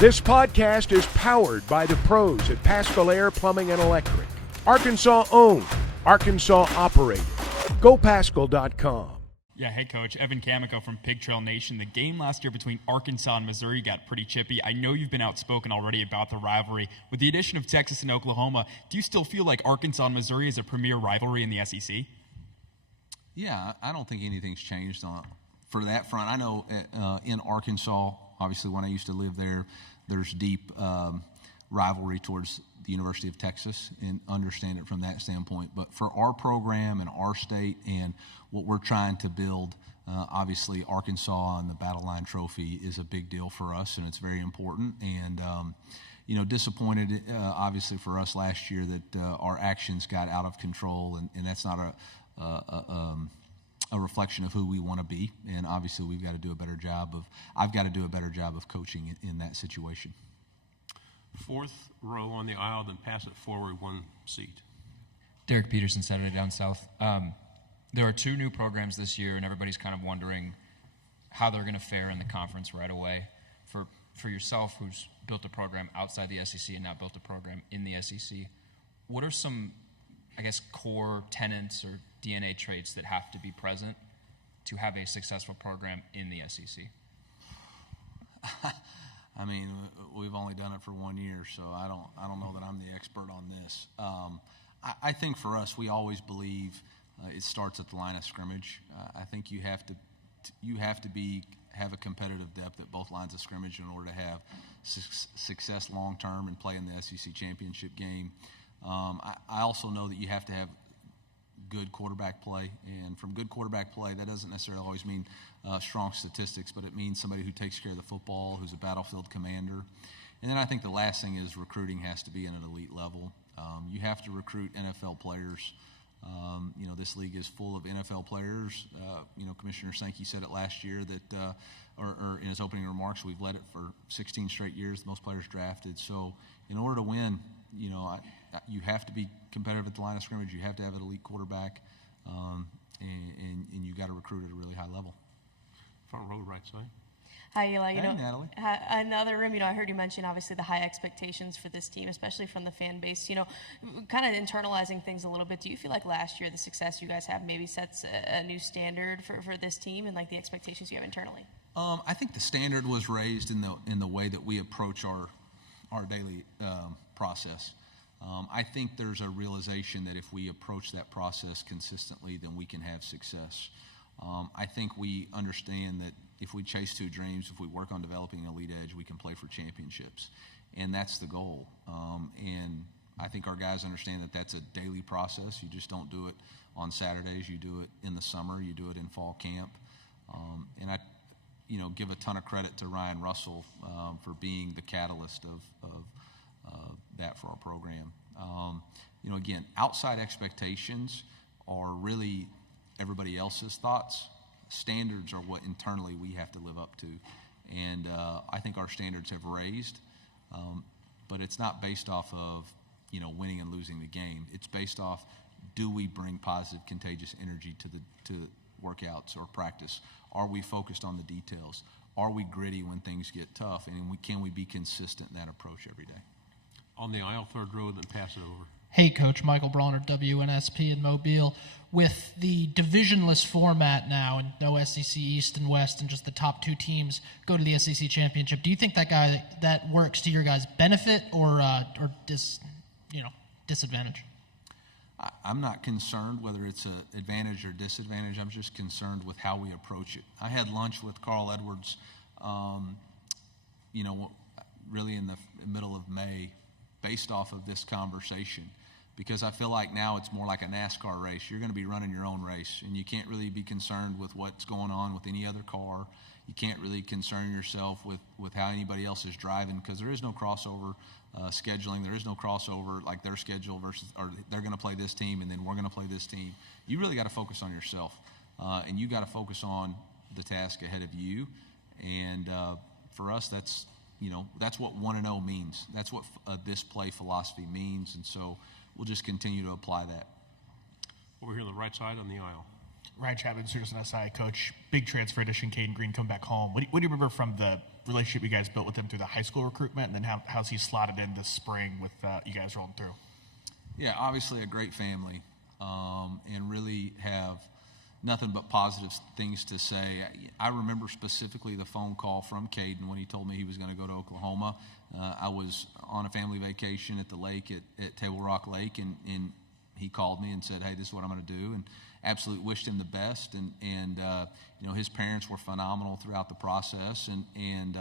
This podcast is powered by the pros at Paschal Air Plumbing and Electric. Arkansas owned, Arkansas operated. GoPaschal.com. Yeah, hey Coach, Evan Kamiko from Pig Trail Nation. The game last year between Arkansas and Missouri got pretty chippy. I know you've been outspoken already about the rivalry. With the addition of Texas and Oklahoma, do you still feel like Arkansas and Missouri is a premier rivalry in the SEC? Yeah, I don't think anything's changed for that front. I know in Arkansas, obviously when I used to live there, there's deep rivalry towards the University of Texas and understand it from that standpoint. But for our program and our state and what we're trying to build, obviously Arkansas and the Battle Line Trophy is a big deal for us, and it's very important. And, disappointed, obviously, for us last year that our actions got out of control, and that's not a reflection of who we want to be. And obviously I've got to do a better job of coaching in that situation. Fourth row on the aisle, then pass it forward one seat. Derek Peterson, Saturday Down South. There are two new programs this year, and everybody's kind of wondering how they're going to fare in the conference right away. For yourself, who's built a program outside the SEC and now built a program in the SEC, what are some, core tenets or DNA traits that have to be present to have a successful program in the SEC? I mean, we've only done it for 1 year, so I don't know that I'm the expert on this. I think for us, we always believe it starts at the line of scrimmage. I think you have to have a competitive depth at both lines of scrimmage in order to have success long term and play in the SEC championship game. I also know that you have to have good quarterback play, and from good quarterback play, that doesn't necessarily always mean strong statistics, but it means somebody who takes care of the football, who's a battlefield commander. And then I think the last thing is recruiting has to be at an elite level. You have to recruit NFL players. This league is full of NFL players. Commissioner Sankey said it last year that, or in his opening remarks, we've led it for 16 straight years, the most players drafted. So in order to win, you have to be competitive at the line of scrimmage. You have to have an elite quarterback, and you got to recruit at a really high level. Front row, right side. Hi, Eli. Hey, Natalie. In the other room, I heard you mention obviously the high expectations for this team, especially from the fan base. Kind of internalizing things a little bit. Do you feel like last year the success you guys have maybe sets a new standard for this team and like the expectations you have internally? I think the standard was raised in the way that we approach our daily process. I think there's a realization that if we approach that process consistently, then we can have success. I think we understand that if we chase two dreams, if we work on developing an elite edge, we can play for championships. And that's the goal. And I think our guys understand that that's a daily process. You just don't do it on Saturdays. You do it in the summer. You do it in fall camp. And I give a ton of credit to Ryan Russell for being the catalyst of that for our program. Again, outside expectations are really everybody else's thoughts. Standards are what internally we have to live up to. And I think our standards have raised, but it's not based off of, winning and losing the game. It's based off, do we bring positive, contagious energy to workouts or practice? Are we focused on the details? Are we gritty when things get tough? And can we be consistent in that approach every day? On the aisle, third row, then pass it over. Hey, Coach. Michael Bronner, WNSP in Mobile. With the divisionless format now and no SEC East and West and just the top two teams go to the SEC Championship, do you think that works to your guys' benefit or disadvantage? I'm not concerned whether it's an advantage or disadvantage. I'm just concerned with how we approach it. I had lunch with Carl Edwards, really in the middle of May, based off of this conversation, because I feel like now it's more like a NASCAR race. You're going to be running your own race, and you can't really be concerned with what's going on with any other car. You can't really concern yourself with how anybody else is driving, because there is no crossover scheduling. There is no crossover like their schedule versus, or they're going to play this team and then we're going to play this team. You really got to focus on yourself, and you got to focus on the task ahead of you. And for us, that's what 1-0 means. That's what this play philosophy means, and so we'll just continue to apply that. Over here on the right side on the aisle. Ryan Chapman, Citizen SI coach. Big transfer addition, Caden Green come back home. What do you remember from the relationship you guys built with him through the high school recruitment, and then how's he slotted in this spring with you guys rolling through? Yeah, obviously a great family, and really have nothing but positive things to say. I remember specifically the phone call from Caden when he told me he was going to go to Oklahoma. I was on a family vacation at the lake at Table Rock Lake, and he called me and said, "Hey, this is what I'm going to do," and absolutely wished him the best. And you know, his parents were phenomenal throughout the process, and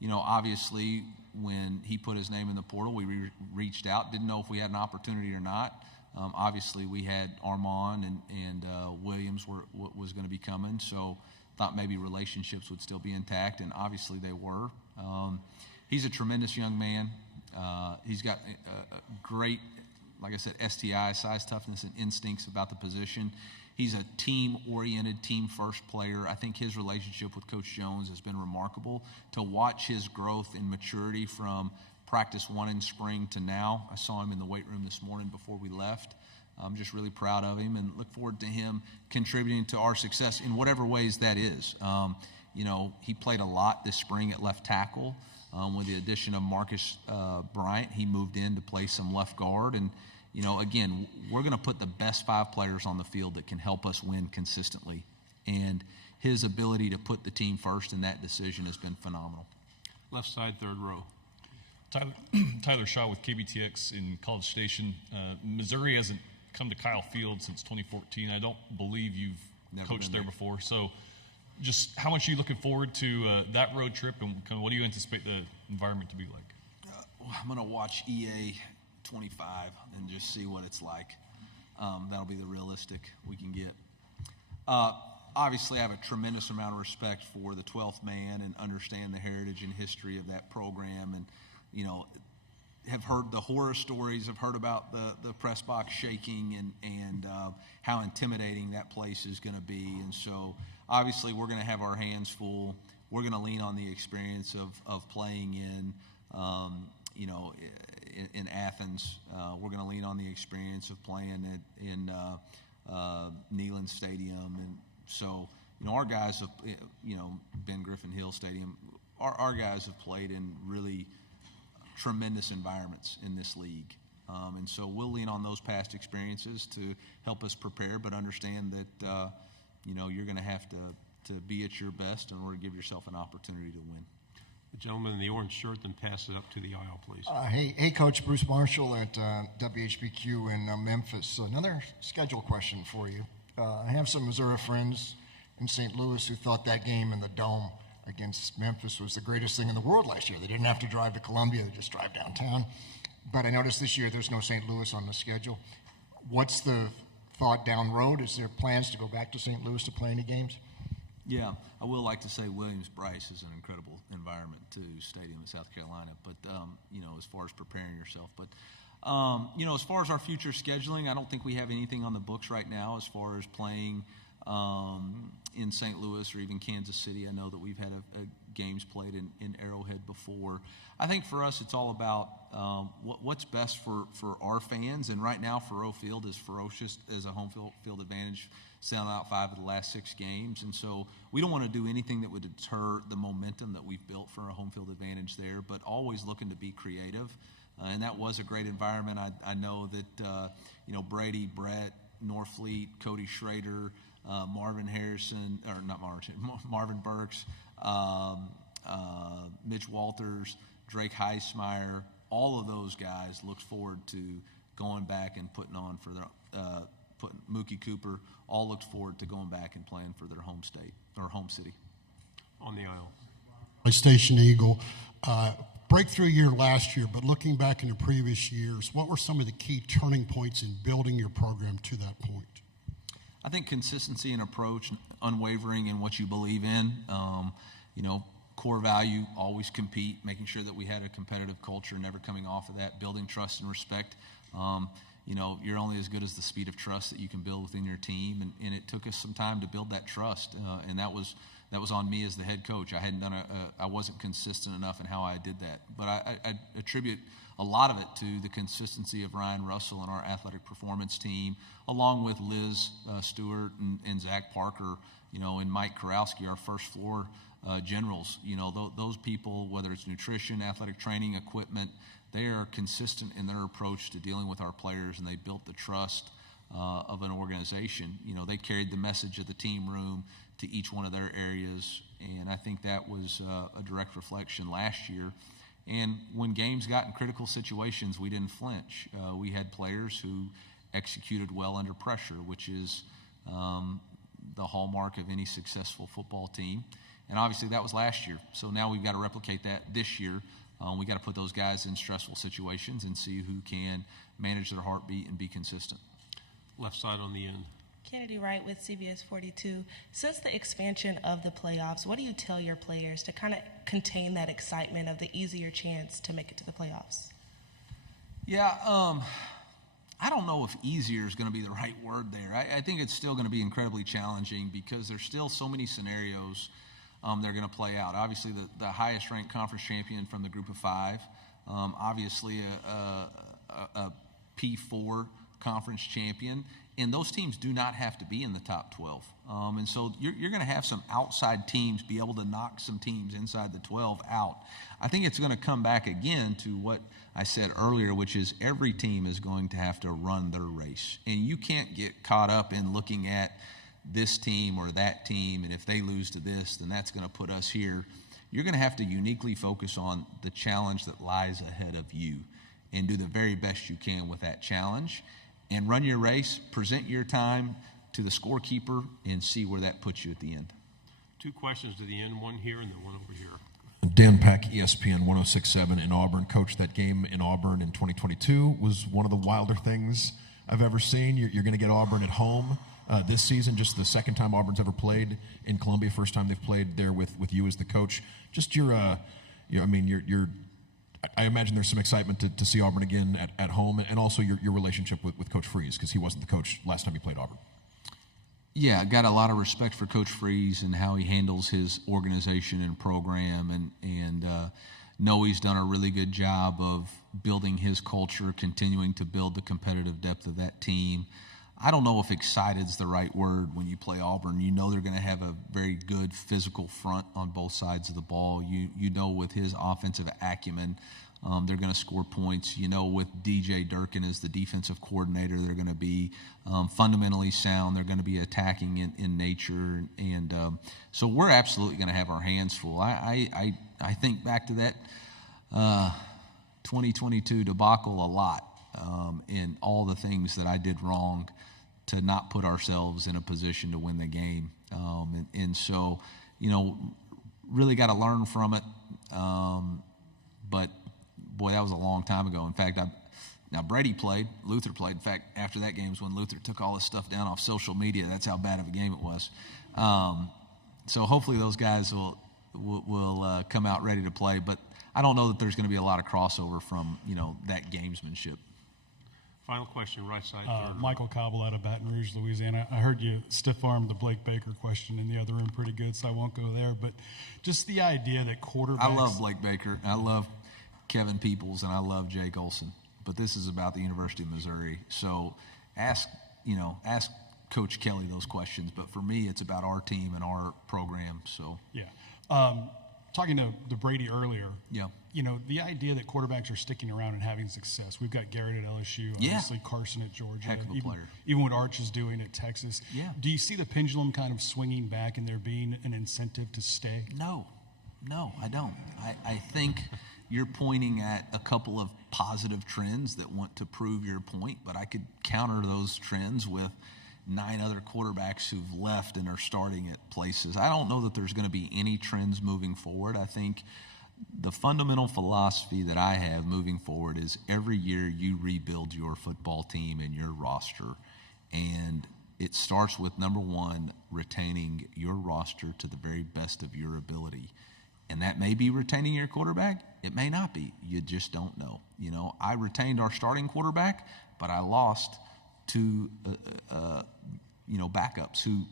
you know, obviously when he put his name in the portal, we reached out, didn't know if we had an opportunity or not. Obviously, we had Armand and Williams was going to be coming, so thought maybe relationships would still be intact, and obviously they were. He's a tremendous young man. He's got a great, like I said, STI, size, toughness, and instincts about the position. He's a team-oriented, team-first player. I think his relationship with Coach Jones has been remarkable. To watch his growth and maturity from practice one in spring to now. I saw him in the weight room this morning before we left. I'm just really proud of him and look forward to him contributing to our success in whatever ways that is. You know, he played a lot this spring at left tackle. With the addition of Marcus Bryant, he moved in to play some left guard. And, you know, again, we're going to put the best 5 players on the field that can help us win consistently. And his ability to put the team first in that decision has been phenomenal. Left side, third row. Tyler Shaw with KBTX in College Station. Missouri hasn't come to Kyle Field since 2014. I don't believe you've coached there before. So just how much are you looking forward to that road trip, and kind of what do you anticipate the environment to be like? I'm going to watch EA 25 and just see what it's like. That'll be the realistic we can get. Obviously, I have a tremendous amount of respect for the 12th man and understand the heritage and history of that program, and you know, have heard the horror stories, have heard about the press box shaking and how intimidating that place is going to be. And so obviously we're going to have our hands full. We're going to lean on the experience of playing in, you know, in Athens. We're going to lean on the experience of playing in Neyland Stadium. And so, you know, our guys have, you know, Ben Griffin Hill Stadium, our guys have played in really tremendous environments in this league. And so we'll lean on those past experiences to help us prepare, but understand that, you know, you're going to have to be at your best in order to give yourself an opportunity to win. The gentleman in the orange shirt, then pass it up to the aisle, please. Hey, Coach Bruce Marshall at WHBQ in Memphis. Another schedule question for you. I have some Missouri friends in St. Louis who thought that game in the Dome against Memphis was the greatest thing in the world last year. They didn't have to drive to Columbia, they just drive downtown. But I noticed this year there's no St. Louis on the schedule. What's the thought down road? Is there plans to go back to St. Louis to play any games? Yeah, I will like to say Williams-Brice is an incredible environment too, stadium in South Carolina. But, you know, as far as preparing yourself. But, you know, as far as our future scheduling, I don't think we have anything on the books right now as far as playing in St. Louis or even Kansas City. I know that we've had games played in Arrowhead before. I think for us it's all about what's best for our fans, and right now Faurot Field is ferocious as a home field advantage, selling out 5 of the last 6 games, and so we don't want to do anything that would deter the momentum that we've built for a home field advantage there, but always looking to be creative. And that was a great environment. I know that you know, Brady, Brett, Norfleet, Cody Schrader, Marvin Harrison, or not Marvin, Marvin Burks, Mitch Walters, Drake Heismeyer, all of those guys look forward to going back and putting on for their, Mookie Cooper, all looked forward to going back and playing for their home state or home city. On the aisle. Station Eagle, breakthrough year last year, but looking back into previous years, what were some of the key turning points in building your program to that point? I think consistency in approach, unwavering in what you believe in. You know, core value, always compete, making sure that we had a competitive culture, never coming off of that, building trust and respect. You know, you're only as good as the speed of trust that you can build within your team, and it took us some time to build that trust, and that was that was on me as the head coach. I hadn't done I wasn't consistent enough in how I did that. But I attribute a lot of it to the consistency of Ryan Russell and our athletic performance team, along with Liz Stewart and Zach Parker, and Mike Korowski, our first floor generals. Those people, whether it's nutrition, athletic training, equipment, they are consistent in their approach to dealing with our players, and they built the trust of an organization. They carried the message of the team room to each one of their areas, and I think that was a direct reflection last year. And when games got in critical situations, we didn't flinch. We had players who executed well under pressure, which is the hallmark of any successful football team. And obviously that was last year. So now we've got to replicate that this year. We got to put those guys in stressful situations and see who can manage their heartbeat and be consistent. Left side on the end. Kennedy Wright with CBS 42. Since the expansion of the playoffs, what do you tell your players to kind of contain that excitement of the easier chance to make it to the playoffs? Yeah, I don't know if easier is going to be the right word there. I think it's still going to be incredibly challenging because there's still so many scenarios they're going to play out. Obviously, the highest ranked conference champion from the group of five, obviously a P4 conference champion, and those teams do not have to be in the top 12. And so you're going to have some outside teams be able to knock some teams inside the 12 out. I think it's going to come back again to what I said earlier, which is every team is going to have to run their race. And you can't get caught up in looking at this team or that team, and if they lose to this, then that's going to put us here. You're going to have to uniquely focus on the challenge that lies ahead of you and do the very best you can with that challenge. And run your race, present your time to the scorekeeper, and see where that puts you at the end. Two questions to the end, one here and then one over here. Dan Peck, ESPN 106.7 in Auburn. Coach, that game in Auburn in 2022 was one of the wilder things I've ever seen. You're going to get Auburn at home this season, just the second time Auburn's ever played in Columbia, first time they've played there with you as the coach. Just I imagine there's some excitement to see Auburn again at home, and also your relationship with Coach Freeze, because he wasn't the coach last time you played Auburn. Yeah, I got a lot of respect for Coach Freeze and how he handles his organization and program, and know he's done a really good job of building his culture, continuing to build the competitive depth of that team. I don't know if excited is the right word when you play Auburn. You know they're going to have a very good physical front on both sides of the ball. You know with his offensive acumen, they're going to score points. You know with DJ Durkin as the defensive coordinator, they're going to be fundamentally sound. They're going to be attacking in nature. And so we're absolutely going to have our hands full. I think back to that 2022 debacle a lot in all the things that I did wrong to not put ourselves in a position to win the game. And so, really got to learn from it. But, boy, that was a long time ago. In fact, now Brady played, Luther played. In fact, after that game was when Luther took all this stuff down off social media. That's how bad of a game it was. So hopefully those guys will come out ready to play. But I don't know that there's going to be a lot of crossover from, that gamesmanship. Final question, right side. Michael Cobble out of Baton Rouge, Louisiana. I heard you stiff-armed the Blake Baker question in the other room pretty good, so I won't go there. But just the idea that quarterbacks... I love Blake Baker. I love Kevin Peoples, and I love Jake Olson. But this is about the University of Missouri. So ask Coach Kelly those questions. But for me, it's about our team and our program. So yeah. Talking to Brady earlier, yeah. The idea that quarterbacks are sticking around and having success. We've got Garrett at LSU, obviously Carson at Georgia, Heck of a player. Even what Arch is doing at Texas. Yeah. Do you see the pendulum kind of swinging back and there being an incentive to stay? No, I don't. I think you're pointing at a couple of positive trends that want to prove your point, but I could counter those trends with 9 other quarterbacks who've left and are starting at places. I don't know that there's going to be any trends moving forward. I think the fundamental philosophy that I have moving forward is every year you rebuild your football team and your roster. And it starts with, number one, retaining your roster to the very best of your ability. And that may be retaining your quarterback. It may not be. You just don't know. I retained our starting quarterback, but I lost 2 backups who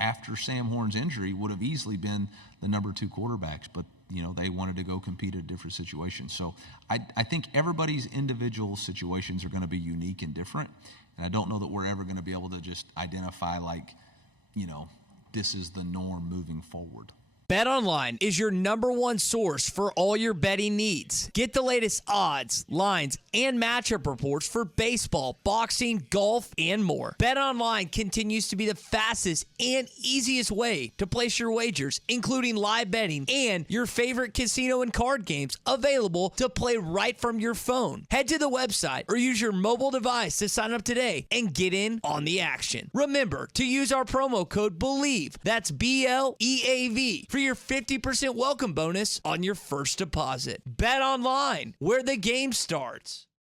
after Sam Horn's injury, would have easily been the number 2 quarterbacks, but they wanted to go compete at different situations. So I think everybody's individual situations are going to be unique and different, and I don't know that we're ever going to be able to just identify this is the norm moving forward. BetOnline is your #1 source for all your betting needs. Get the latest odds, lines, and matchup reports for baseball, boxing, golf, and more. BetOnline continues to be the fastest and easiest way to place your wagers, including live betting and your favorite casino and card games available to play right from your phone. Head to the website or use your mobile device to sign up today and get in on the action. Remember to use our promo code BELIEVE, that's BLEAV, for your 50% welcome bonus on your first deposit. Bet online, where the game starts.